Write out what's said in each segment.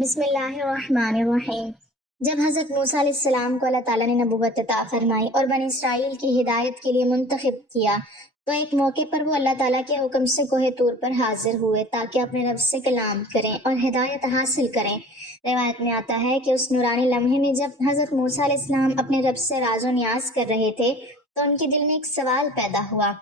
بسم اللہ الرحمن الرحیم۔ جب حضرت موسیٰ علیہ السلام کو اللہ تعالیٰ نے نبوت عطا فرمائی اور بنی اسرائیل کی ہدایت کے لیے منتخب کیا تو ایک موقع پر وہ اللہ تعالیٰ کے حکم سے کوہ طور پر حاضر ہوئے تاکہ اپنے رب سے کلام کریں اور ہدایت حاصل کریں۔ روایت میں آتا ہے کہ اس نورانی لمحے میں جب حضرت موسیٰ علیہ السلام اپنے رب سے راز و نیاز کر رہے تھے تو ان کے دل میں ایک سوال پیدا ہوا۔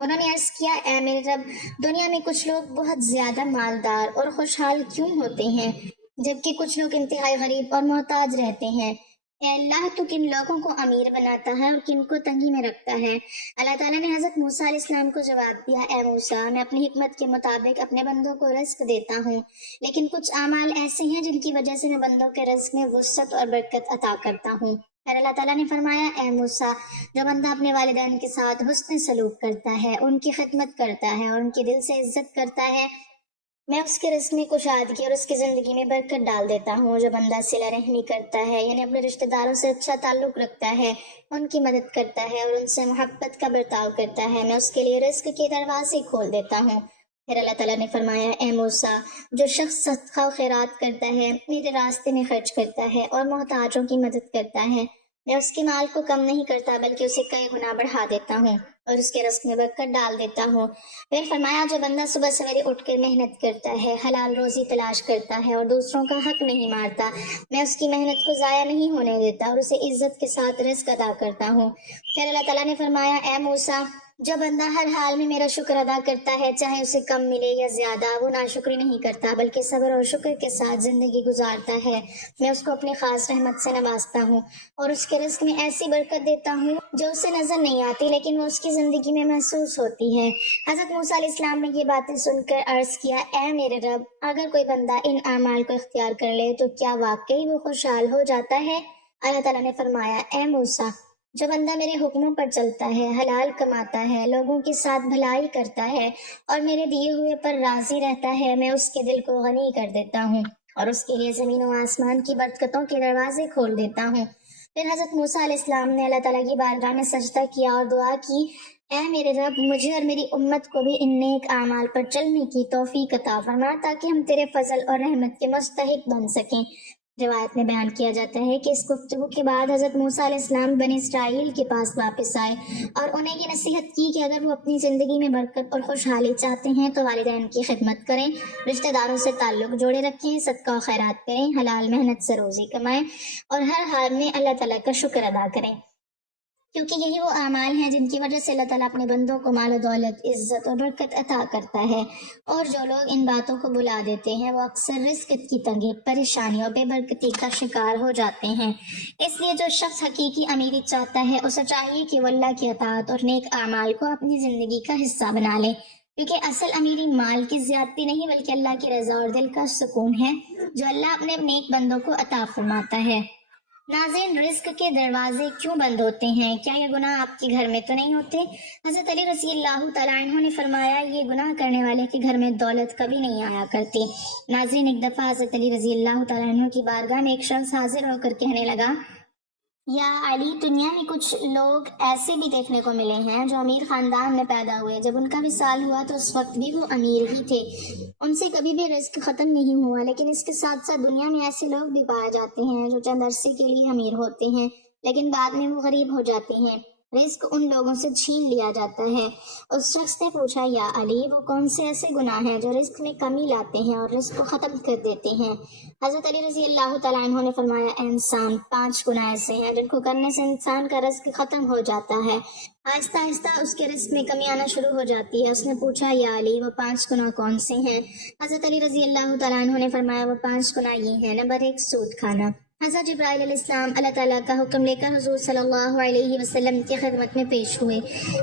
انہوں نے عرض کیا، اے میرے رب، دنیا میں کچھ لوگ بہت زیادہ مالدار اور خوشحال کیوں ہوتے ہیں جبکہ کچھ لوگ انتہائی غریب اور محتاج رہتے ہیں؟ اے اللہ، تو کن لوگوں کو امیر بناتا ہے اور کن کو تنگی میں رکھتا ہے؟ اللہ تعالیٰ نے حضرت موسیٰ علیہ السلام کو جواب دیا، اے موسیٰ، میں اپنی حکمت کے مطابق اپنے بندوں کو رزق دیتا ہوں، لیکن کچھ اعمال ایسے ہیں جن کی وجہ سے میں بندوں کے رزق میں وسعت اور برکت عطا کرتا ہوں۔ پھر اللہ تعالیٰ نے فرمایا، اے موسیٰ، جو بندہ اپنے والدین کے ساتھ حسن سلوک کرتا ہے، ان کی خدمت کرتا ہے اور ان کے دل سے عزت کرتا ہے، میں اس کے رزق میں کشادگی اور اس کی زندگی میں برکت ڈال دیتا ہوں۔ جو بندہ صلہ رحمی کرتا ہے، یعنی اپنے رشتہ داروں سے اچھا تعلق رکھتا ہے، ان کی مدد کرتا ہے اور ان سے محبت کا برتاؤ کرتا ہے، میں اس کے لیے رزق کے دروازے کھول دیتا ہوں۔ پھر اللہ تعالیٰ نے فرمایا، اے موسیٰ، جو شخص صدقہ و خیرات کرتا ہے، میرے راستے میں خرچ کرتا ہے اور محتاجوں کی مدد کرتا ہے، میں اس کے مال کو کم نہیں کرتا بلکہ اسے کئی گنا بڑھا دیتا ہوں اور اس کے رزق میں برکت ڈال دیتا ہوں۔ پھر فرمایا، جو بندہ صبح سویرے اٹھ کر محنت کرتا ہے، حلال روزی تلاش کرتا ہے اور دوسروں کا حق نہیں مارتا، میں اس کی محنت کو ضائع نہیں ہونے دیتا اور اسے عزت کے ساتھ رزق ادا کرتا ہوں۔ پھر اللہ تعالیٰ نے فرمایا، اے موسیٰ، جو بندہ ہر حال میں میرا شکر ادا کرتا ہے، چاہے اسے کم ملے یا زیادہ، وہ ناشکری نہیں کرتا بلکہ صبر اور شکر کے ساتھ زندگی گزارتا ہے، میں اس کو اپنی خاص رحمت سے نوازتا ہوں اور اس کے رزق میں ایسی برکت دیتا ہوں جو اسے نظر نہیں آتی لیکن وہ اس کی زندگی میں محسوس ہوتی ہے۔ حضرت موسیٰ علیہ السلام نے یہ باتیں سن کر عرض کیا، اے میرے رب، اگر کوئی بندہ ان اعمال کو اختیار کر لے تو کیا واقعی وہ خوشحال ہو جاتا ہے؟ اللہ تعالیٰ نے فرمایا، اے موسیٰ، جو بندہ میرے حکموں پر چلتا ہے، حلال کماتا ہے، لوگوں کے ساتھ بھلائی کرتا ہے اور میرے دیے ہوئے پر راضی رہتا ہے، میں اس کے دل کو غنی کر دیتا ہوں اور اس کے لیے زمین و آسمان کی برکتوں کے دروازے کھول دیتا ہوں۔ پھر حضرت موسیٰ علیہ السلام نے اللہ تعالیٰ کی بارگاہ میں سجدہ کیا اور دعا کی، اے میرے رب، مجھے اور میری امت کو بھی ان نیک اعمال پر چلنے کی توفیق عطا فرما تاکہ ہم تیرے فضل اور رحمت کے مستحق بن سکیں۔ روایت میں بیان کیا جاتا ہے کہ اس گفتگو کے بعد حضرت موسیٰ علیہ السلام بنی اسرائیل کے پاس واپس آئے اور انہیں یہ نصیحت کی کہ اگر وہ اپنی زندگی میں برکت اور خوشحالی چاہتے ہیں تو والدین کی خدمت کریں، رشتہ داروں سے تعلق جوڑے رکھیں، صدقہ و خیرات کریں، حلال محنت سے روزی کمائیں اور ہر حال میں اللہ تعالیٰ کا شکر ادا کریں، کیونکہ یہی وہ اعمال ہیں جن کی وجہ سے اللہ تعالیٰ اپنے بندوں کو مال و دولت، عزت اور برکت عطا کرتا ہے، اور جو لوگ ان باتوں کو بلا دیتے ہیں وہ اکثر رزق کی تنگی، پریشانی اور بے برکتی کا شکار ہو جاتے ہیں۔ اس لیے جو شخص حقیقی امیری چاہتا ہے اسے چاہیے کہ وہ اللہ کی اطاعت اور نیک اعمال کو اپنی زندگی کا حصہ بنا لے، کیونکہ اصل امیری مال کی زیادتی نہیں بلکہ اللہ کی رضا اور دل کا سکون ہے جو اللہ اپنے نیک بندوں کو عطا فرماتا ہے۔ ناظرین، رزق کے دروازے کیوں بند ہوتے ہیں؟ کیا یہ گناہ آپ کے گھر میں تو نہیں ہوتے؟ حضرت علی رضی اللہ تعالیٰ عنہ نے فرمایا، یہ گناہ کرنے والے کے گھر میں دولت کبھی نہیں آیا کرتی۔ ناظرین، ایک دفعہ حضرت علی رضی اللہ تعالیٰ عنہ کی بارگاہ میں ایک شخص حاضر ہو کر کہنے لگا، یا علی، دنیا میں کچھ لوگ ایسے بھی دیکھنے کو ملے ہیں جو امیر خاندان میں پیدا ہوئے، جب ان کا وصال ہوا تو اس وقت بھی وہ امیر ہی تھے، ان سے کبھی بھی رزق ختم نہیں ہوا، لیکن اس کے ساتھ ساتھ دنیا میں ایسے لوگ بھی پائے جاتے ہیں جو چند عرصے کے لیے امیر ہوتے ہیں لیکن بعد میں وہ غریب ہو جاتے ہیں، رزق ان لوگوں سے چھین لیا جاتا ہے۔ اس شخص نے پوچھا، یا علی، وہ کون سے ایسے گناہ ہیں جو رزق میں کمی لاتے ہیں اور رزق کو ختم کر دیتے ہیں؟ حضرت علی رضی اللہ تعالیٰ عنہ نے فرمایا، اے انسان، 5 گناہ ایسے ہیں جن کو کرنے سے انسان کا رزق ختم ہو جاتا ہے، آہستہ آہستہ اس کے رزق میں کمی آنا شروع ہو جاتی ہے۔ اس نے پوچھا، یا علی، وہ 5 گناہ کون سے ہیں؟ حضرت علی رضی اللہ تعالیٰ عنہ نے فرمایا، وہ 5 گناہ یہ ہیں۔ نمبر 1، سود کھانا۔ حضرت جبرائیل علیہ السلام اللہ تعالیٰ کا حکم لے کر حضور صلی اللہ علیہ وسلم کی خدمت میں پیش ہوئے،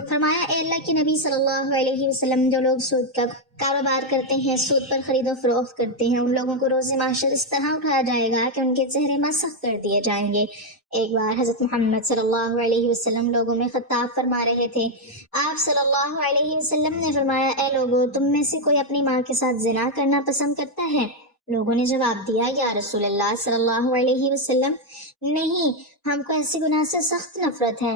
فرمایا، اے اللہ کے نبی صلی اللہ علیہ وسلم، جو لوگ سود کا کاروبار کرتے ہیں، سود پر خرید و فروخت کرتے ہیں، ان لوگوں کو روز محشر اس طرح اٹھایا جائے گا کہ ان کے چہرے مسخ کر دیے جائیں گے۔ ایک بار حضرت محمد صلی اللہ علیہ وسلم لوگوں میں خطاب فرما رہے تھے، آپ صلی اللہ علیہ وسلم نے فرمایا، اے لوگو، تم میں سے کوئی اپنی ماں کے ساتھ زنا کرنا پسند کرتا ہے؟ لوگوں نے جواب دیا، یا رسول اللہ صلی اللہ علیہ وسلم، نہیں، ہم کو ایسے گناہ سے سخت نفرت ہے۔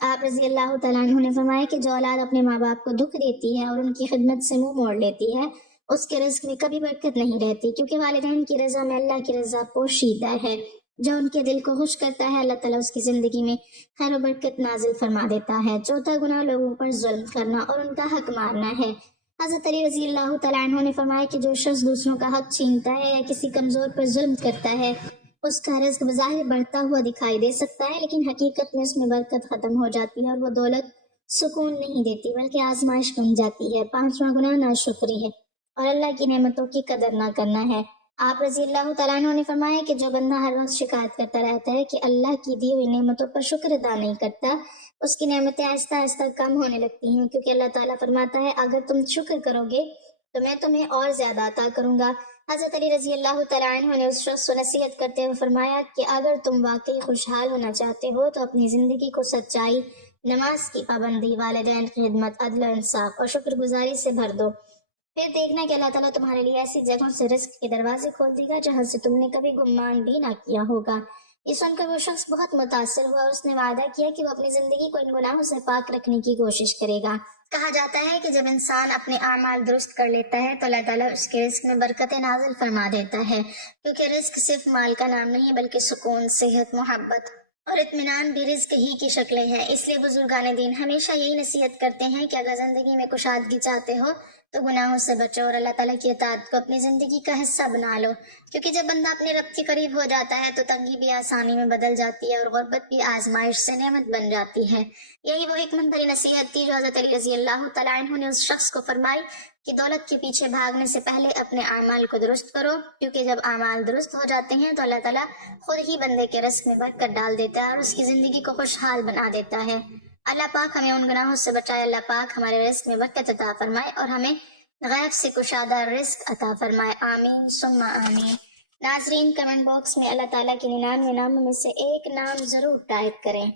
آپ رضی اللہ تعالیٰ عنہ نے فرمایا کہ جو اولاد اپنے ماں باپ کو دکھ دیتی ہے اور ان کی خدمت سے منہ موڑ لیتی ہے اس کے رزق میں کبھی برکت نہیں رہتی، کیونکہ والدین کی رضا میں اللہ کی رضا پوشیدہ ہے۔ جو ان کے دل کو خوش کرتا ہے اللہ تعالیٰ اس کی زندگی میں خیر و برکت نازل فرما دیتا ہے۔ چوتھا گناہ لوگوں پر ظلم کرنا اور ان کا حق مارنا ہے۔ حضرت علی رضی اللہ تعالیٰ عنہ نے فرمایا کہ جو شخص دوسروں کا حق چھینتا ہے یا کسی کمزور پر ظلم کرتا ہے اس کا رزق بظاہر بڑھتا ہوا دکھائی دے سکتا ہے، لیکن حقیقت میں اس میں برکت ختم ہو جاتی ہے اور وہ دولت سکون نہیں دیتی بلکہ آزمائش بن جاتی ہے۔ پانچواں گناہ ناشکری ہے اور اللہ کی نعمتوں کی قدر نہ کرنا ہے۔ آپ رضی اللہ تعالیٰ عنہ نے فرمایا کہ جو بندہ ہر روز شکایت کرتا رہتا ہے کہ اللہ کی دی ہوئی نعمتوں پر شکر ادا نہیں کرتا، اس کی نعمتیں آہستہ آہستہ کم ہونے لگتی ہیں، کیونکہ اللہ تعالیٰ فرماتا ہے اگر تم شکر کرو گے تو میں تمہیں اور زیادہ عطا کروں گا۔ حضرت علی رضی اللہ تعالیٰ عنہ نے اس شخص کو نصیحت کرتے ہوئے فرمایا کہ اگر تم واقعی خوشحال ہونا چاہتے ہو تو اپنی زندگی کو سچائی، نماز کی پابندی، والدین کی خدمت، عدل و انصاف اور شکر گزاری سے بھر دو۔ پھر دیکھنا کہ اللہ تعالیٰ تمہارے لیے ایسی جگہوں سے رزق کے دروازے کھول دے گا جہاں سے تم نے کبھی گمان بھی نہ کیا ہوگا۔ یہ سن کر وہ شخص بہت متاثر ہوا اور اس نے وعدہ کیا کہ وہ اپنی زندگی کو ان گناہوں سے پاک رکھنے کی کوشش کرے گا۔ کہا جاتا ہے کہ جب انسان اپنے اعمال درست کر لیتا ہے تو اللہ تعالیٰ اس کے رزق میں برکتیں نازل فرما دیتا ہے، کیونکہ رزق صرف مال کا نام نہیں بلکہ سکون، صحت، محبت اور اطمینان بھی رزق ہی کی شکلیں ہیں۔ اس لیے بزرگان دین ہمیشہ یہی نصیحت کرتے ہیں کہ اگر زندگی میں کشادگی چاہتے ہو تو گناہوں سے بچو اور اللہ تعالیٰ کی اطاعت کو اپنی زندگی کا حصہ بنا لو، کیونکہ جب بندہ اپنے رب کے قریب ہو جاتا ہے تو تنگی بھی آسانی میں بدل جاتی ہے اور غربت بھی آزمائش سے نعمت بن جاتی ہے۔ یہی وہ حکمت بھری نصیحت تھی جو حضرت علی رضی اللہ تعالیٰ عنہ نے اس شخص کو فرمائی کہ دولت کے پیچھے بھاگنے سے پہلے اپنے اعمال کو درست کرو، کیونکہ جب اعمال درست ہو جاتے ہیں تو اللہ تعالیٰ خود ہی بندے کے رزق میں برکت ڈال دیتا ہے اور اس کی زندگی کو خوشحال بنا دیتا ہے۔ اللہ پاک ہمیں ان گناہوں سے بچائے، اللہ پاک ہمارے رزق میں برکت عطا فرمائے اور ہمیں غیب سے کشادہ رزق عطا فرمائے، آمین ثم آمین۔ ناظرین، کمنٹ باکس میں اللہ تعالیٰ کے 99 ناموں میں سے ایک نام ضرور ٹائپ کریں۔